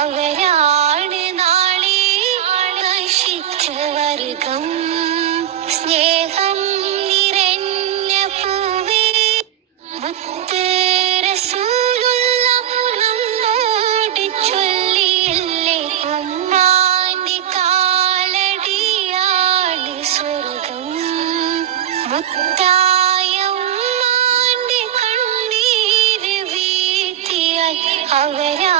അവരാണ് നാളെ നശിച്ച വർഗം. സ്നേഹം നിറഞ്ഞ പൂവേ മുത്ത് റസൂലുള്ള നമ്മോട് ചൊല്ലിയില്ലേ, ഉമ്മാന്റെ കാലടിയാണ് സ്വർഗം. മുത്തായ ഉമ്മാന്റെ കണ്ണീര് വീഴ്ത്തിയാൽ അവരാ